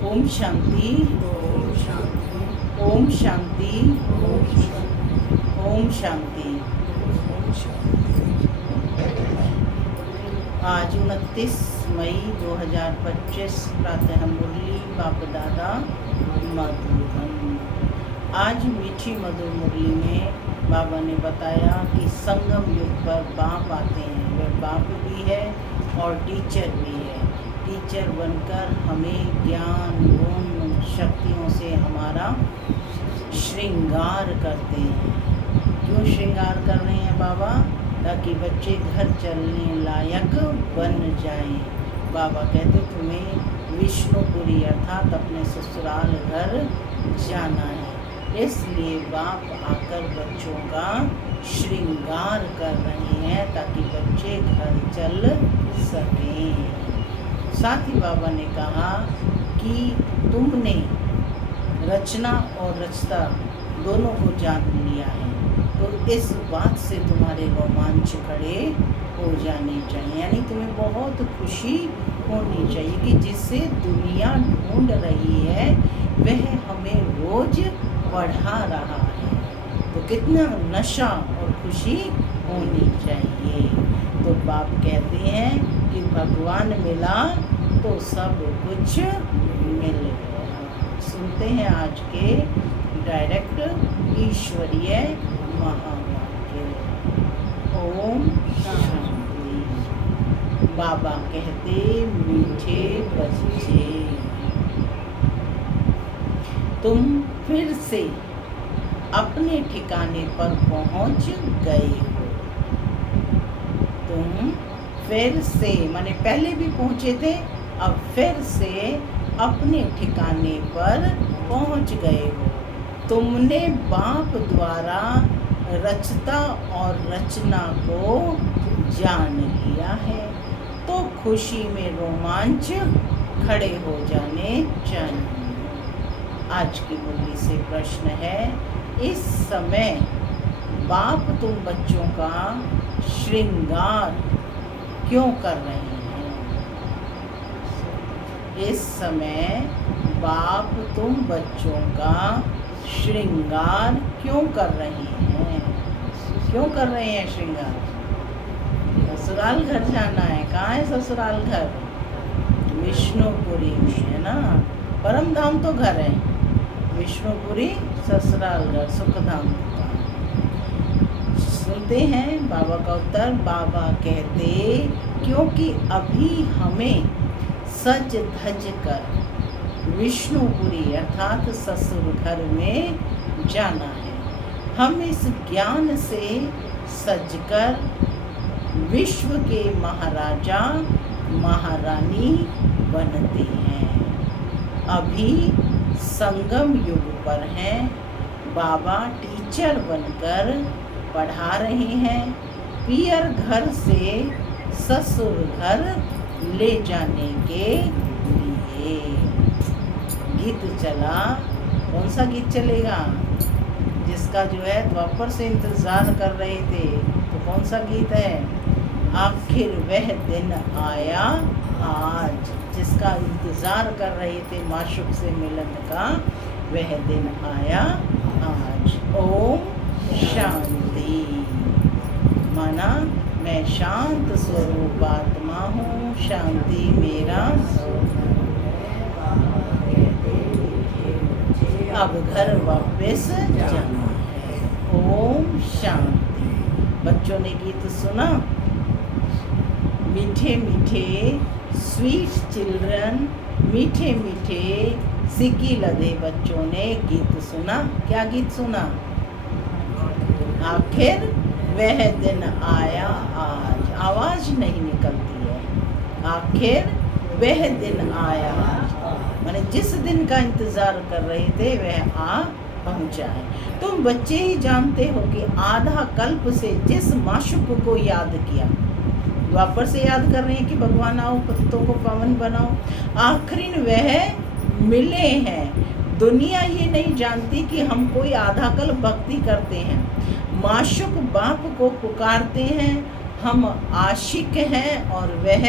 ओम शांति। ओम शांति। ओम शांति। ओम शांति। ओम शांति। ओम शांति। आज 29 मई 2025 प्रातः मुरली बाप दादा मधुबन। आज मीठी मधुर मुरली में बाबा ने बताया कि संगम युग पर बाप आते हैं। वे बाप भी है और टीचर भी है। टीचर बनकर हमें ज्ञान गुण शक्तियों से हमारा श्रृंगार करते हैं। क्यों श्रृंगार कर रहे हैं बाबा? ताकि बच्चे घर चलने लायक बन जाएं। बाबा कहते तुम्हें विष्णुपुरी अर्थात अपने ससुराल घर जाना है, इसलिए बाप आकर बच्चों का श्रृंगार कर रहे हैं ताकि बच्चे घर चल सकें। साथ ही बाबा ने कहा कि तुमने रचना और रचता दोनों को जान लिया है, तो इस बात से तुम्हारे रोमांच खड़े हो जाने चाहिए। यानी तुम्हें बहुत खुशी होनी चाहिए कि जिससे दुनिया ढूंढ रही है वह हमें रोज बढ़ा रहा है। तो कितना नशा और खुशी होनी चाहिए। तो बाप कहते हैं कि भगवान मिला तो सब कुछ मिल गया। सुनते हैं आज के डायरेक्ट ईश्वरीय महावाक्य। ओम शांति। बाबा कहते मीठे बच्चे, तुम फिर से अपने ठिकाने पर पहुंच गए हो। तुम फिर से माने पहले भी पहुंचे थे, अब फिर से अपने ठिकाने पर पहुंच गए हो। तुमने बाप द्वारा रचता और रचना को जान लिया है, तो खुशी में रोमांच खड़े हो जाने चाहिए। आज की मुरली से प्रश्न है, इस समय बाप तुम बच्चों का श्रृंगार क्यों कर रहे हैं? इस समय बाप तुम बच्चों का श्रृंगार क्यों कर रहे हैं? क्यों कर रहे हैं श्रृंगार? ससुराल घर जाना है। कहाँ है ससुराल घर? विष्णुपुरी में है ना। परम धाम तो घर है, विष्णुपुरी ससुराल घर सुखधाम का। सुनते हैं बाबा का उत्तर। बाबा कहते क्योंकि अभी हमें सज धज कर विष्णुपुरी अर्थात ससुर घर में जाना है। हम इस ज्ञान से सजकर विश्व के महाराजा महारानी बनते हैं। अभी संगम युग पर हैं। बाबा टीचर बनकर पढ़ा रहे हैं। पियर घर से ससुर घर ले जाने के लिए। गीत चला। कौन सा गीत चलेगा? जिसका जो है द्वापर से इंतज़ार कर रहे थे, तो कौन सा गीत है? आखिर वह दिन आया आज। जिसका इंतज़ार कर रहे थे माशूक से मिलन का, वह दिन आया आज। ओम शांति। माना मैं शांत स्वरूप आत्मा हूँ, शांति मेरा अब घर वापस जाना है। ओम शांति। बच्चों ने गीत सुना? मीठे मीठे स्वीट चिल्ड्रन, मीठे मीठे सिक्की लदे बच्चों ने गीत सुना। क्या गीत सुना? आखिर वह दिन आया आज। आवाज नहीं निकलती है। आखिर वह दिन आया आज, माने जिस दिन का इंतजार कर रहे थे वह आ पहुंचा है। तुम बच्चे ही जानते हो कि आधा कल्प से जिस माशूक को याद किया, द्वापर से याद कर रहे हैं कि भगवान आओ पतितों को पावन बनाओ, आखिर वह मिले हैं। दुनिया ये नहीं जानती कि हम कोई आधा कल्प भक्ति करते हैं। माशूक बाप को पुकारते हैं, हम आशिक हैं और वह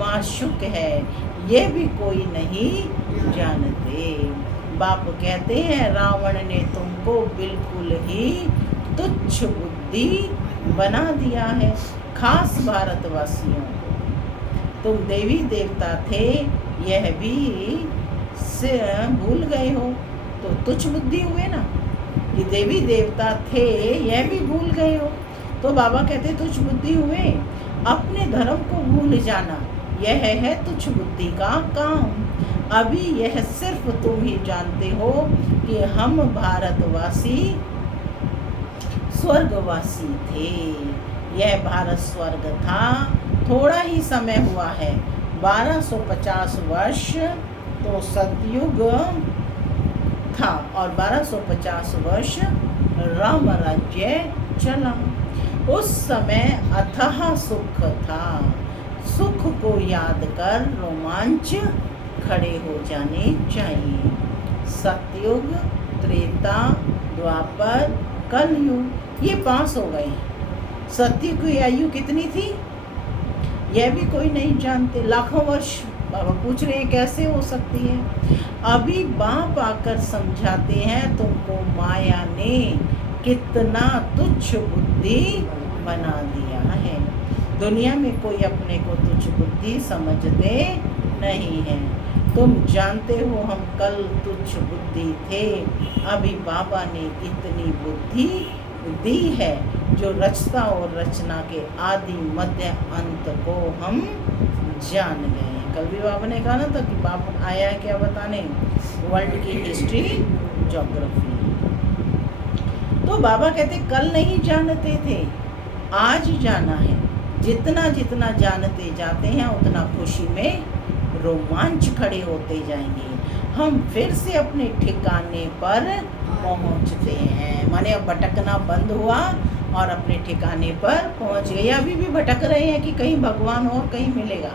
माशूक है। ये भी कोई नहीं जानते। बाप कहते हैं रावण ने तुमको बिल्कुल ही तुच्छ बुद्धि बना दिया है, खास भारतवासियों को। तुम देवी देवता थे यह भी से भूल गए हो, तो तुच्छ बुद्धि हुए ना, कि देवी देवता थे यह भी भूल गए हो। तो बाबा कहते तुच्छ बुद्धि हुए, अपने धर्म को भूल जाना यह है तुच्छ बुद्धि का काम। अभी यह सिर्फ तुम ही जानते हो कि हम भारतवासी स्वर्गवासी थे। यह भारत स्वर्ग था, थोड़ा ही समय हुआ है, 1250 वर्ष तो सतयुग था और 1250 वर्ष राम राज्य चला। उस समय अथाह सुख था, सुख को याद कर रोमांच खड़े हो जाने चाहिए। सतयुग, त्रेता, द्वापर, कलयुग ये पास हो गए। सतयुग की आयु कितनी थी यह भी कोई नहीं जानते, लाखों वर्ष। बाबा पूछ रहे हैं कैसे हो सकती है। अभी बाप आकर समझाते हैं तुमको माया ने कितना तुच्छ बुद्धि बना दिया है। दुनिया में कोई अपने को तुच्छ बुद्धि समझते नहीं है। तुम जानते हो हम कल तुच्छ बुद्धि थे, अभी बाबा ने इतनी बुद्धि दी है जो रचता और रचना के आदि मध्य अंत को हम जान गए हैं। कल भी बाबा ने कहा ना था कि बाप आया है क्या बताने, वर्ल्ड की हिस्ट्री, ज्योग्राफी। तो बाबा कहते कल नहीं जानते थे, आज जाना है। जितना जितना जानते जाते हैं उतना खुशी में रोमांच खड़े होते जाएंगे। हम फिर से अपने ठिकाने पर पहुंचते हैं, माने अब भटकना बंद हुआ और अपने ठिकाने पर पहुंच गए। अभी भी भटक रहे हैं कि कहीं भगवान और कहीं मिलेगा,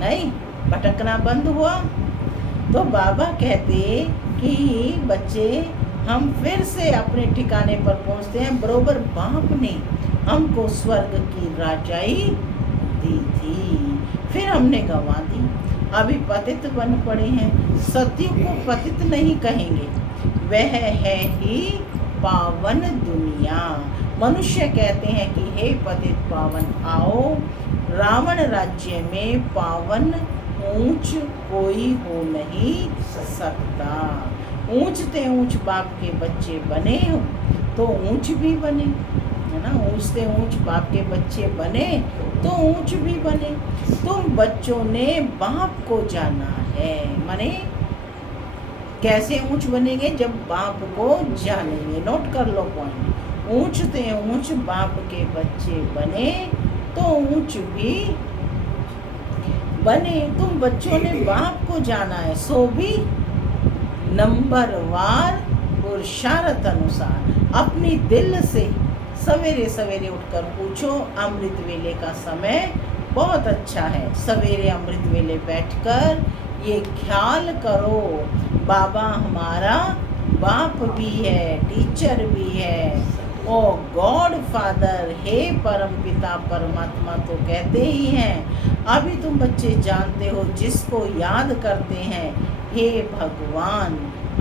नहीं, भटकना बंद हुआ। तो बाबा कहते कि बच्चे हम फिर से अपने ठिकाने पर पहुंचते हैं। बरोबर बाप ने हमको स्वर्ग की राजाई दी थी, फिर हमने गंवा दी, अभी पतित बन पड़े हैं। सतयुग को पतित नहीं कहेंगे, वह है ही पावन दुनिया। मनुष्य कहते हैं कि हे पतित पावन आओ, रावण राज्य में पावन ऊंच कोई हो नहीं सकता। ऊंचते ऊंच बाप के बच्चे बने हो तो ऊंच भी बने, है ना, ऊंचते ऊंच बाप के बच्चे बने तो ऊंच भी बने। तुम बच्चों ने बाप को जाना है, माने कैसे ऊंच बनेंगे जब बाप को जानेंगे। नोट कर लो पॉइंट, ऊंचते ऊंच बाप के बच्चे बने तो ऊंच भी बने। तुम बच्चों ने बाप को जाना है, सो भी नंबरवार पुरुषार्थ अनुसार अपनी दिल से सवेरे सवेरे उठकर पूछो। अमृत वेले का समय बहुत अच्छा है, सवेरे अमृत वेले बैठकर ये ख्याल करो बाबा हमारा बाप भी है, टीचर भी है, ओ गॉड फादर, हे परम पिता परमात्मा तो कहते ही हैं। अभी तुम बच्चे जानते हो जिसको याद करते हैं हे भगवान,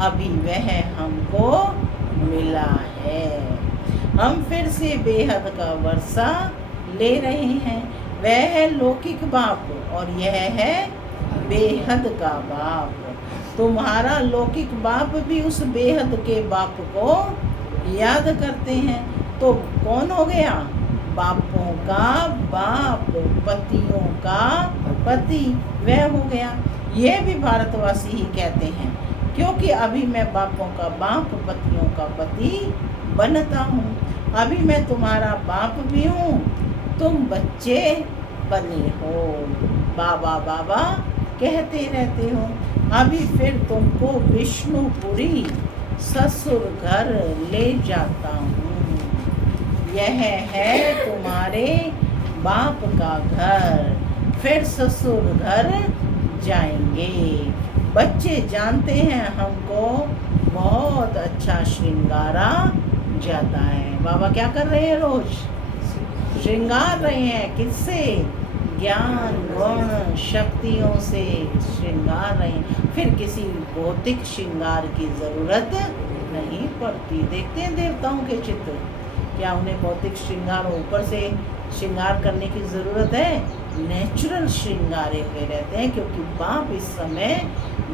अभी वह हमको मिला है। हम फिर से बेहद का वर्षा ले रहे हैं। वह है लौकिक बाप और यह है बेहद का बाप। तुम्हारा लौकिक बाप भी उस बेहद के बाप को याद करते हैं। तो कौन हो गया? बापों का बाप, पतियों का पति, वह हो गया। यह भी भारतवासी ही कहते हैं, क्योंकि अभी मैं बापों का बाप, पतियों का पति बनता हूँ। अभी मैं तुम्हारा बाप भी हूँ, तुम बच्चे बने हो, बाबा बाबा कहते रहते हो। अभी फिर तुमको विष्णुपुरी ससुर घर ले जाता हूँ। यह है तुम्हारे बाप का घर, फिर ससुर घर जाएंगे। बच्चे जानते हैं हमको बहुत अच्छा श्रृंगारा जाता है। बाबा क्या कर रहे हैं? रोज श्रृंगार रहे हैं, किससे? ज्ञान गुण शक्तियों से श्रृंगार रहे हैं, फिर किसी भौतिक श्रृंगार की जरूरत नहीं पड़ती। देखते हैं देवताओं के चित्र, क्या उन्हें भौतिक श्रृंगार ऊपर से श्रृंगार करने की जरूरत है? नेचुरल श्रृंगारे हुए रहते हैं, क्योंकि बाप इस समय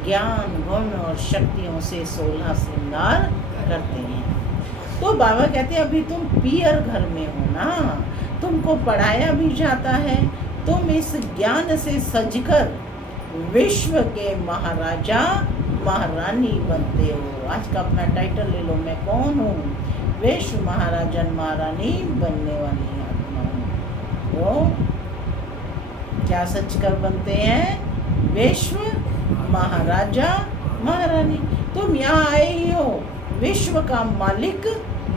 ज्ञान गुण और शक्तियों से 16 श्रृंगार करते हैं। तो बाबा कहते हैं अभी तुम पियर घर में हो ना, तुमको पढ़ाया भी जाता है, तुम इस ज्ञान से सजकर विश्व के महाराजा महारानी बनते हो। आज का अपना टाइटल ले लो, मैं कौन हूँ? विश्व महाराजन महारानी बनने वाली आत्मा हूँ। तो क्या सचकर बनते हैं? विश्व महाराजा महारानी। तुम यहाँ आए ही हो विश्व का मालिक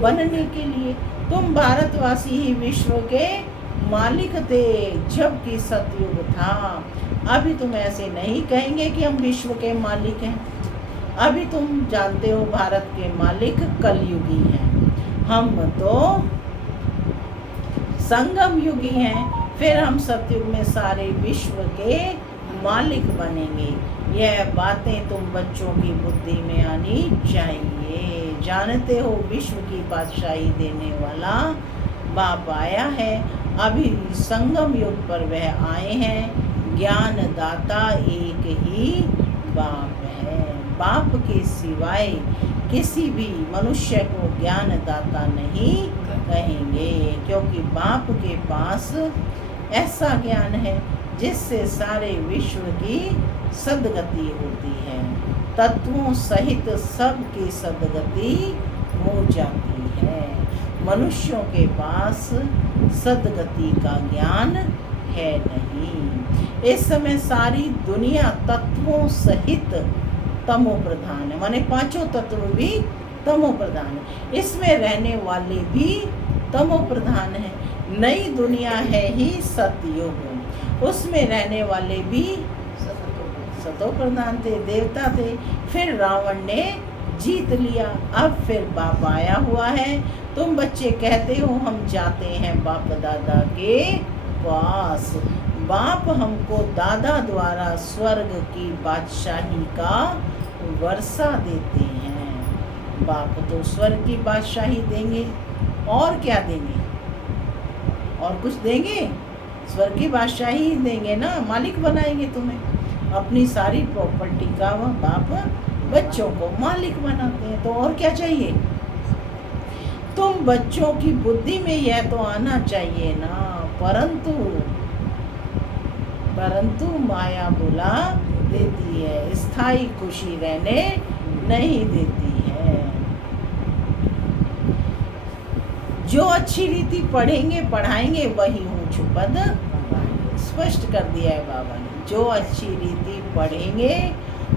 बनने के लिए। तुम भारतवासी ही विश्व के मालिक थे जबकि सतयुग था। अभी तुम ऐसे नहीं कहेंगे कि हम विश्व के मालिक हैं। अभी तुम जानते हो भारत के मालिक कलयुगी हैं, हम तो संगम युगी हैं। फिर हम सतयुग में सारे विश्व के मालिक बनेंगे। यह बातें तुम बच्चों की बुद्धि में आनी चाहिए। जानते हो विश्व की बादशाही देने वाला बाप आया है। अभी संगम युग पर वह आए हैं। ज्ञान दाता एक ही बाप है। बाप के सिवाय किसी भी मनुष्य को ज्ञान दाता नहीं कहेंगे, क्योंकि बाप के पास ऐसा ज्ञान है जिससे सारे विश्व की सद्गति होती है। तत्वों सहित सब की सद्गति हो जाती है। मनुष्यों के पास सद्गति का ज्ञान है नहीं। इस समय सारी दुनिया तत्वों सहित तमो प्रधान है, माने पांचों तत्व भी तमो प्रधान है। इसमें रहने वाले भी तमो प्रधान है। नई दुनिया है ही सतयुग, उसमें रहने वाले भी सतो प्रधान थे, देवता थे। फिर रावण ने जीत लिया। अब फिर बाप आया हुआ है। तुम बच्चे कहते हो हम जाते हैं बाप दादा के पास। बाप हमको दादा द्वारा स्वर्ग की बादशाही का वर्षा देते हैं। बाप तो स्वर्ग की बादशाही देंगे, और क्या देंगे? और कुछ देंगे? स्वर्ग की बादशाही देंगे ना, मालिक बनाएंगे तुम्हें। अपनी सारी प्रॉपर्टी का वह बाप बच्चों को मालिक बनाते हैं। तो और क्या चाहिए? तुम बच्चों की बुद्धि में यह तो आना चाहिए ना, परंतु माया बुला देती है, स्थायी खुशी रहने नहीं देती है। जो अच्छी रीति पढ़ेंगे पढ़ाएंगे वही ऊंच पद पाएंगे। स्पष्ट कर दिया है बाबा ने, जो अच्छी रीति पढ़ेंगे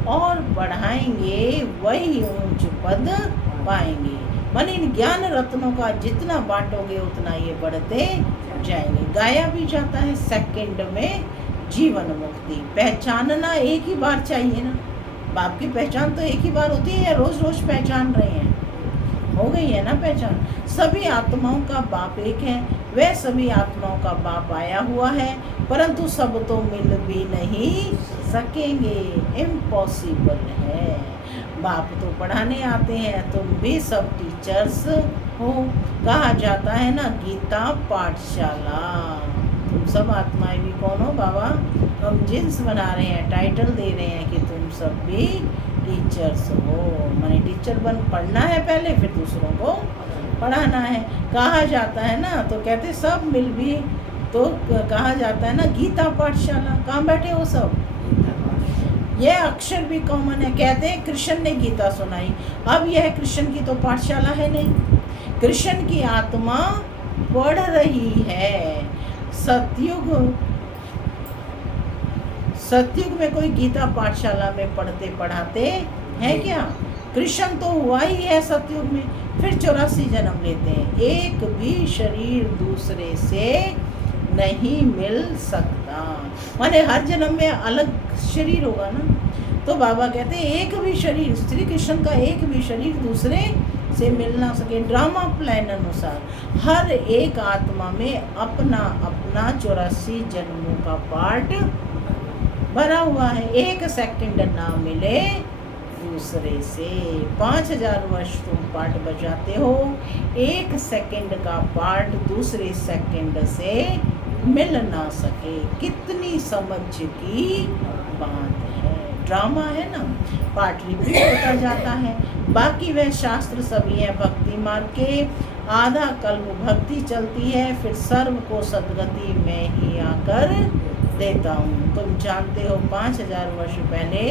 और पढ़ाएंगे वही ऊंच पद पाएंगे। मन इन ज्ञान रत्नों का जितना बांटोगे उतना ये बढ़ते जाएंगे। गाया भी जाता है सेकंड में जीवन मुक्ति। पहचानना एक ही बार चाहिए ना। बाप की पहचान तो एक ही बार होती है, या रोज रोज पहचान रहे हैं? हो गई है ना पहचान। सभी आत्माओं का बाप एक है। वह सभी आत्माओं का बाप आया हुआ है, परंतु सब तो मिल भी नहीं सकेंगे, इम्पॉसिबल है। बाप तो पढ़ाने आते हैं, तुम भी सब टीचर्स हो। कहा जाता है ना गीता पाठशाला। तुम सब आत्माएं भी कौन हो बाबा? हम जिन्स बना रहे हैं, टाइटल दे रहे हैं कि तुम सब भी टीचर्स हो। माने टीचर बन पढ़ना है पहले, फिर दूसरों को पढ़ाना है। कहा जाता है ना, तो कहते सब मिल भी, तो कहा जाता है ना गीता पाठशाला। कहाँ बैठे हो सब? यह अक्षर भी कॉमन है। कहते हैं कृष्ण ने गीता सुनाई। अब यह कृष्ण की तो पाठशाला है नहीं, कृष्ण की आत्मा पढ़ रही है। सतयुग में कोई गीता पाठशाला में पढ़ते पढ़ाते हैं क्या? कृष्ण तो हुआ ही है सतयुग में, फिर 84 जन्म लेते हैं। एक भी शरीर दूसरे से नहीं मिल सकता, माने हर जन्म में अलग शरीर होगा ना। तो बाबा कहते हैं एक भी शरीर, श्री कृष्ण का एक भी शरीर दूसरे से मिल ना सके। ड्रामा प्लान अनुसार हर एक आत्मा में अपना अपना 84 जन्मों का पार्ट भरा हुआ है। 1 सेकंड ना मिले दूसरे से। 5000 वर्ष तुम पार्ट बजाते हो, 1 सेकंड का पार्ट दूसरे सेकंड से मिल ना सके। कितनी समझ की बात है। ड्रामा है ना, पार्ट रिपीट होता जाता है। बाकी वह शास्त्र सभी है भक्ति मार्ग के। आधा कल्प भक्ति चलती है, फिर सर्व को सदगति में ही आकर देता हूँ। तुम जानते हो 5000 वर्ष पहले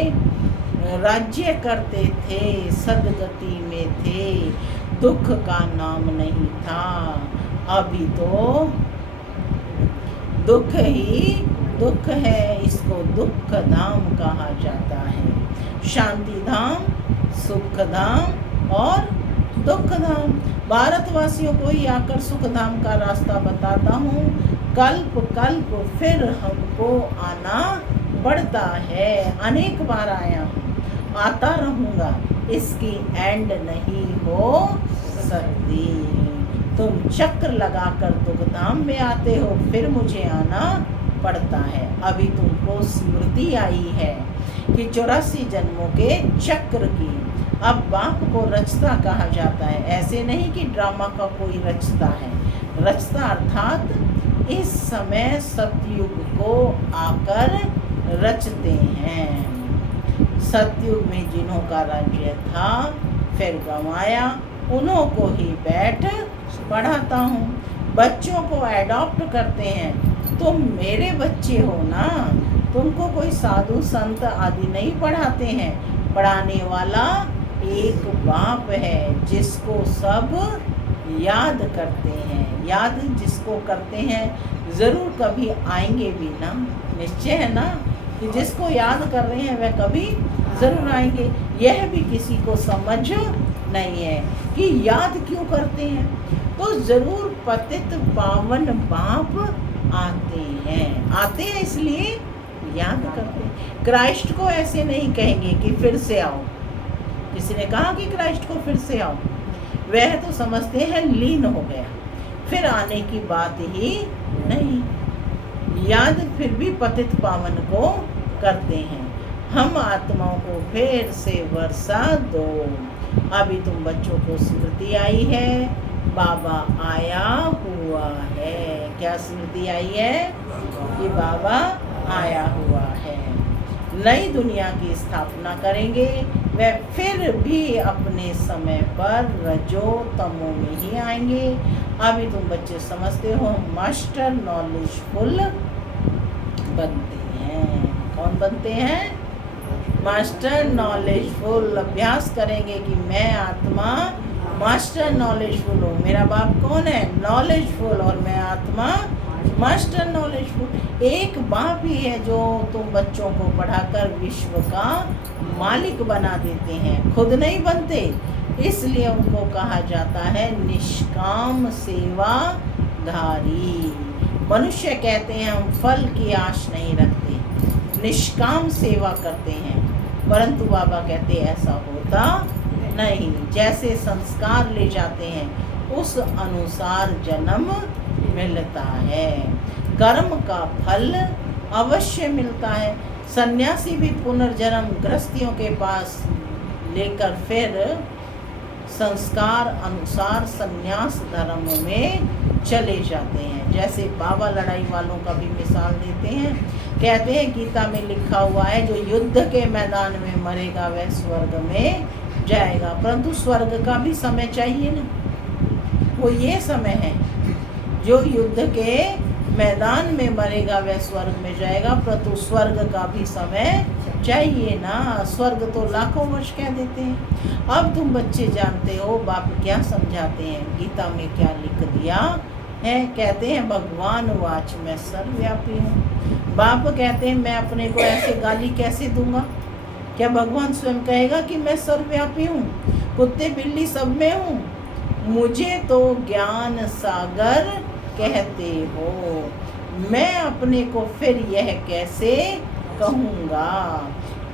राज्य करते थे, सदगति में थे, दुख का नाम नहीं था। अभी तो दुख ही दुख है, इसको दुख धाम कहा जाता है। शांति धाम, सुख धाम और दुख धाम। भारतवासियों को ही आकर सुख धाम का रास्ता बताता हूँ। कल्प कल्प फिर हमको आना पड़ता है। अनेक बार आया हूँ, आता रहूँगा, इसकी एंड नहीं हो सकती। तुम चक्र लगाकर दुख धाम में आते हो, फिर मुझे आना पड़ता है। अभी तुमको स्मृति आई है कि 84 जन्मों के चक्र की। अब बाप को रचता कहा जाता है। ऐसे नहीं कि ड्रामा का कोई रचता है। रचता अर्थात इस समय सतयुग को आकर रचते हैं। सतयुग में जिन्हों का राज्य था फिर गंवाया, उन्हों को ही बैठ पढ़ाता हूँ। बच्चों को एडॉप्ट करते हैं। तुम मेरे बच्चे हो ना, तुमको कोई साधु संत आदि नहीं पढ़ाते हैं। पढ़ाने वाला एक बाप है जिसको सब याद करते हैं। याद जिसको करते हैं ज़रूर कभी आएंगे भी ना। निश्चय है ना कि जिसको याद कर रहे हैं वह कभी ज़रूर आएंगे। यह भी किसी को समझ नहीं है कि याद क्यों करते हैं। तो ज़रूर पतित पावन बाप आते हैं इसलिए याद करते हैं। क्राइस्ट को ऐसे नहीं कहेंगे कि फिर से आओ। किसी ने कहा कि क्राइस्ट को फिर से आओ, वह तो समझते हैं लीन हो गया, फिर आने की बात ही नहीं। याद फिर भी पतित पावन को करते हैं। हम आत्माओं को फिर से वर्षा दो। अभी तुम बच्चों को स्मृति आई है, बाबा आया हुआ है। क्या स्मृति आई है कि बाबा आया हुआ है। नई दुनिया की स्थापना करेंगे। वह फिर भी अपने समय पर रजो तमो में ही आएंगे। अभी तुम बच्चे समझते हो मास्टर नॉलेजफुल बनते हैं। कौन बनते हैं? Master knowledgeful. अभ्यास करेंगे कि मैं आत्मा मास्टर नॉलेजफुल हूँ। मेरा बाप कौन है? नॉलेजफुल। और मैं आत्मा मास्टर नॉलेजफुल। एक बाप ही है जो तुम बच्चों को पढ़ाकर विश्व का मालिक बना देते हैं, खुद नहीं बनते। इसलिए उनको कहा जाता है निष्काम सेवाधारी। मनुष्य कहते हैं हम फल की आश नहीं रखते, निष्काम सेवा करते हैं। परंतु बाबा कहते ऐसा होता नहीं। जैसे संस्कार ले जाते हैं उस अनुसार जन्म मिलता है। कर्म का फल अवश्य मिलता है। सन्यासी भी पुनर्जन्म गृहस्थियों के पास लेकर फिर संस्कार अनुसार सन्यास धर्म में चले जाते हैं। जैसे बाबा लड़ाई वालों का भी मिसाल देते हैं। कहते हैं गीता में लिखा हुआ है जो युद्ध के मैदान में मरेगा वह स्वर्ग में जाएगा। परंतु स्वर्ग का भी समय चाहिए ना। वो ये समय है जो युद्ध के मैदान में मरेगा वह स्वर्ग में जाएगा, परंतु स्वर्ग का भी समय चाहिए ना। स्वर्ग तो लाखों वर्ष कह देते हैं। अब तुम बच्चे जानते हो बाप क्या समझाते हैं। गीता में क्या लिख दिया है? कहते हैं भगवान वाच मैं सर्वव्यापी हूँ। बाप कहते हैं मैं अपने को ऐसे गाली कैसे दूंगा? क्या भगवान स्वयं कहेगा कि मैं सर्वव्यापी हूँ? कुत्ते बिल्ली सब में हूँ। मुझे तो ज्ञान सागर कहते हो, मैं अपने को फिर यह कैसे कहूँगा?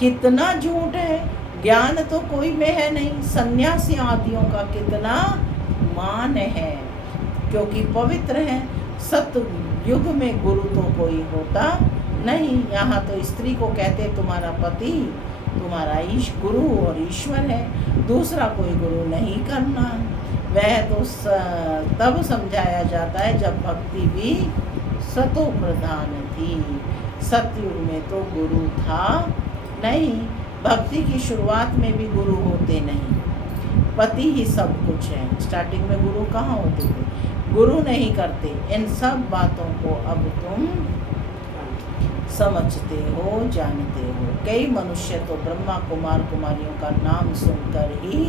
कितना झूठ है। ज्ञान तो कोई में है नहीं, सन्यासी आदियों का कितना मान है, क्योंकि पवित्र है। सतयुग में गुरु तो कोई होता नहीं। यहाँ तो स्त्री को कहते तुम्हारा पति तुम्हारा गुरु और ईश्वर है, दूसरा कोई गुरु नहीं करना। वह तो तब समझाया जाता है जब भक्ति भी सतो प्रधान थी। सतयुग में तो गुरु था नहीं। भक्ति की शुरुआत में भी गुरु होते नहीं, पति ही सब कुछ है। स्टार्टिंग में गुरु कहाँ होते थे? गुरु नहीं करते। इन सब बातों को अब तुम समझते हो, जानते हो। कई मनुष्य तो ब्रह्मा कुमार कुमारियों का नाम सुनकर ही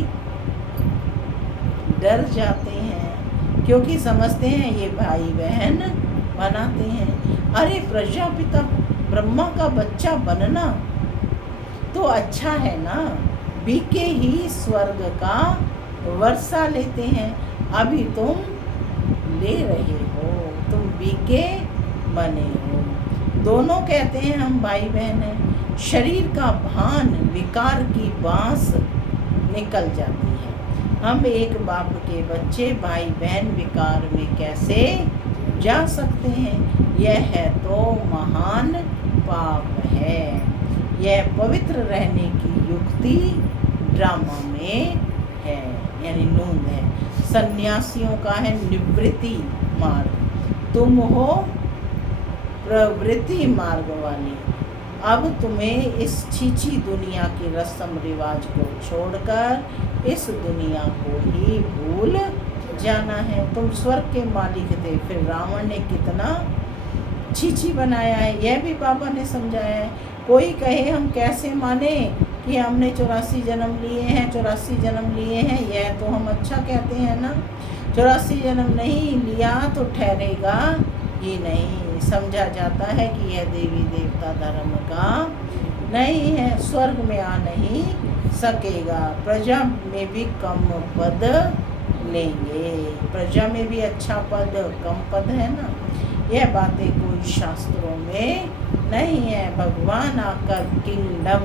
डर जाते हैं, क्योंकि समझते हैं ये भाई बहन बनाते हैं। अरे प्रजापिता ब्रह्मा का बच्चा बनना तो अच्छा है ना, बीके ही स्वर्ग का वर्षा लेते हैं। अभी तुम ले रहे हो, तुम बीके बने हो। दोनों कहते हैं हम भाई बहन हैं। शरीर का भान विकार की बांस निकल जाती है। हम एक बाप के बच्चे भाई बहन विकार में कैसे जा सकते हैं? यह है तो महान पाप है। यह पवित्र रहने की युक्ति ड्रामा में है, यानी नूंद है। सन्यासियों का है निवृत्ति मार्ग, तुम हो प्रवृत्ति मार्ग वाले। अब तुम्हें इस छीछी दुनिया की रस्म रिवाज को छोड़कर इस दुनिया को ही भूल जाना है। तुम स्वर्ग के मालिक थे, फिर रावण ने कितना छीछी बनाया है, यह भी बाबा ने समझाया है। कोई कहे हम कैसे माने कि हमने 84 जन्म लिए हैं, 84 जन्म लिए हैं, यह तो हम अच्छा कहते हैं ना। 84 जन्म नहीं लिया तो ठहरेगा ही नहीं। समझा जाता है कि यह देवी देवता धर्म का नहीं है, स्वर्ग में आ नहीं सकेगा। प्रजा में भी कम पद लेंगे, प्रजा में भी अच्छा पद कम पद है ना। यह बातें कोई शास्त्रों में नहीं है। भगवान आकर किंगडम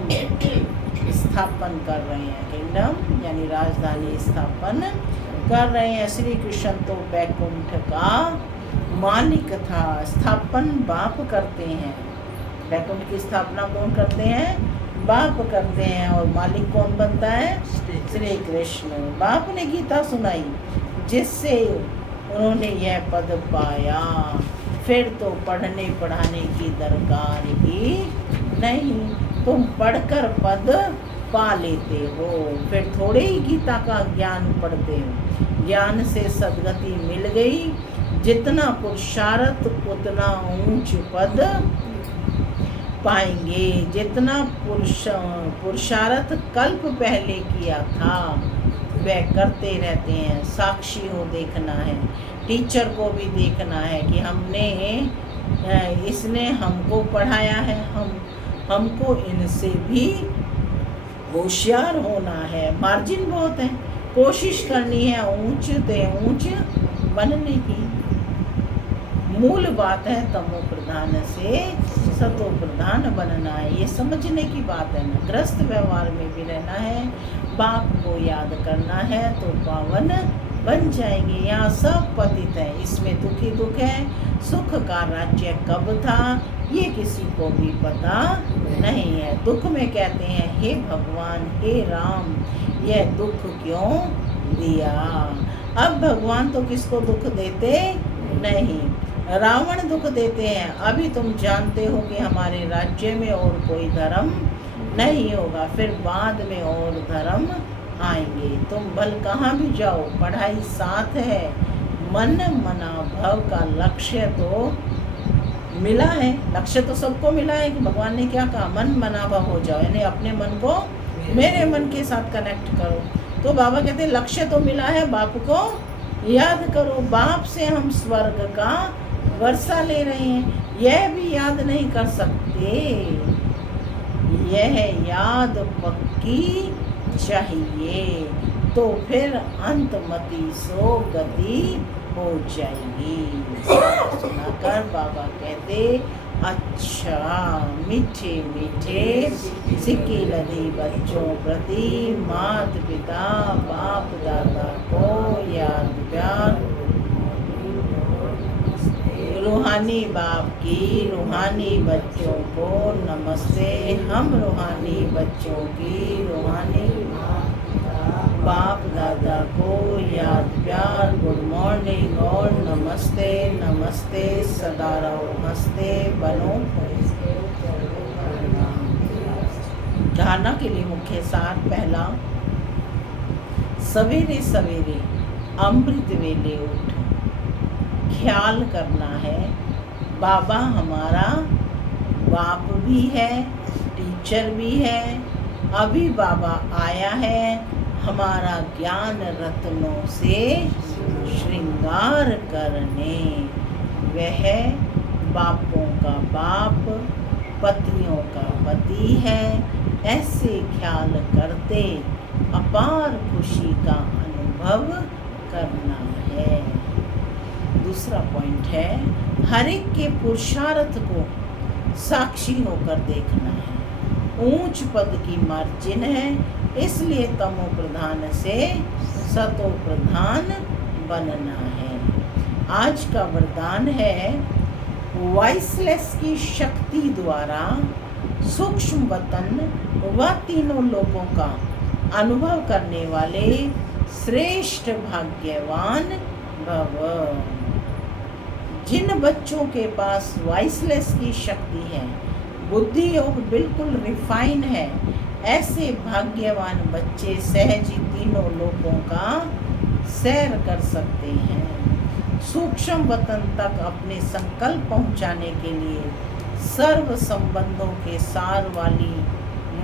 स्थापन कर रहे हैं, किंगडम यानी राजधानी स्थापन कर रहे हैं। श्री कृष्ण तो बैकुंठ का मालिक था, स्थापन बाप करते हैं। बैकुंठ की स्थापना कौन करते हैं? बाप करते हैं। और मालिक कौन बनता है? श्री कृष्ण। बाप ने गीता सुनाई जिससे उन्होंने यह पद पाया। फिर तो पढ़ने पढ़ाने की दरकार ही नहीं, तुम पढ़कर पद पा लेते हो, फिर थोड़े ही गीता का ज्ञान पढ़ते हो। ज्ञान से सद्गति मिल गई, जितना पुरुषार्थ उतना ऊंच पद पाएंगे। जितना पुरुषार्थ कल्प पहले किया था वह करते रहते हैं। साक्षी हो देखना है, टीचर को भी देखना है कि इसने हमको पढ़ाया है, हमको इनसे भी होशियार होना है। मार्जिन बहुत है, कोशिश करनी है ऊंच ते ऊंच बनने की। मूल बात है तमो प्रधान से सतो प्रधान बनना है, ये समझने की बात है ना। ग्रस्त व्यवहार में भी रहना है, बाप को याद करना है तो पावन बन जाएंगे। यहाँ सब पतित है, इसमें दुख ही दुख है। सुख का राज्य कब था ये किसी को भी पता नहीं है। दुख में कहते हैं हे भगवान हे राम यह दुख क्यों दिया। अब भगवान तो किसको दुख देते नहीं, रावण दुख देते हैं। अभी तुम जानते हो कि हमारे राज्य में और कोई धर्म नहीं होगा, फिर बाद में और धर्म आएंगे। तुम भल कहाँ भी जाओ, पढ़ाई साथ है। मन मना भव का लक्ष्य तो मिला है, लक्ष्य तो सबको मिला है कि भगवान ने क्या कहा, मन मना भव हो जाओ, यानी अपने मन को मेरे मन के साथ कनेक्ट करो। तो बाबा कहते हैं लक्ष्य तो मिला है, बाप को याद करो। बाप से हम स्वर्ग का वर्षा ले रहे हैं, यह भी याद नहीं कर सकते। यह याद पक्की चाहिए तो फिर अंतमति सो गति हो जाएगी। सुनाकर बाबा कहते अच्छा, मीठे मीठे सिक्के लदी बच्चों प्रति माता पिता बाप दादा को याद प्यार। रूहानी बाप की रूहानी बच्चों को नमस्ते। हम रूहानी बच्चों की रूहानी बाप दादा को याद प्यार। गुड मॉर्निंग और नमस्ते नमस्ते। सदा रहो हंसते बनो। धारणा के लिए मुख्य सार। पहला, सवेरे सवेरे अमृत वेले उठ ख्याल करना है बाबा हमारा बाप भी है, टीचर भी है। अभी बाबा आया है हमारा ज्ञान रत्नों से श्रृंगार करने। वह बापों का बाप पतियों का पति है। ऐसे ख्याल करते अपार खुशी का अनुभव करना है। दूसरा पॉइंट है, हर एक के पुरुषार्थ को साक्षी होकर देखना है। ऊंच पद की मार्जिन है, इसलिए तमो प्रधान से सतो प्रधान बनना है। आज का वरदान है, वॉइसलेस की शक्ति द्वारा सूक्ष्म वतन व तीनों लोगों का अनुभव करने वाले श्रेष्ठ भाग्यवान भव। जिन बच्चों के पास वॉइसलेस की शक्ति है, बुद्धि योग बिल्कुल रिफाइन है, ऐसे भाग्यवान बच्चे सहज ही तीनों लोगों का सैर कर सकते हैं। सूक्ष्म वतन तक अपने संकल्प पहुंचाने के लिए सर्व संबंधों के सार वाली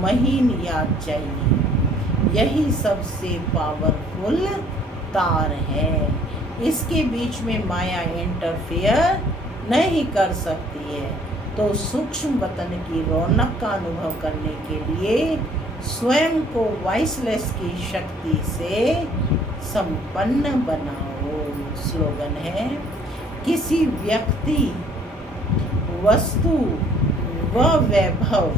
महीन याद चाहिए। यही सबसे पावरफुल तार है। इसके बीच में माया इंटरफेयर नहीं कर सकती है। तो सूक्ष्म वतन की रौनक का अनुभव करने के लिए स्वयं को वॉइसलेस की शक्ति से संपन्न बनाओ। स्लोगन है, किसी व्यक्ति वस्तु व वैभव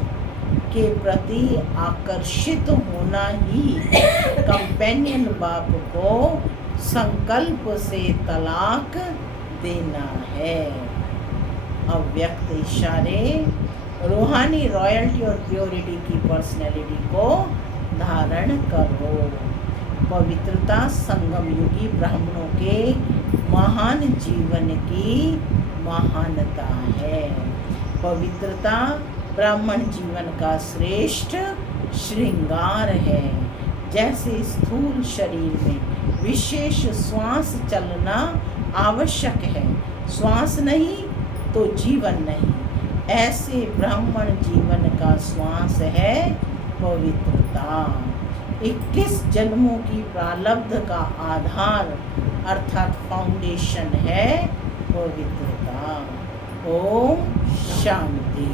के प्रति आकर्षित होना ही कंपेनियन बाप को संकल्प से तलाक देना है। अव्यक्त इशारे रूहानी रॉयल्टी और प्योरिटी की पर्सनैलिटी को धारण करो। पवित्रता संगम युगी ब्राह्मणों के महान जीवन की महानता है। पवित्रता ब्राह्मण जीवन का श्रेष्ठ श्रृंगार है। जैसे स्थूल शरीर में विशेष श्वास चलना आवश्यक है, श्वास नहीं तो जीवन नहीं, ऐसे ब्राह्मण जीवन का श्वास है पवित्रता। 21 जन्मों की प्रारब्ध का आधार अर्थात फाउंडेशन है पवित्रता। ओम शांति।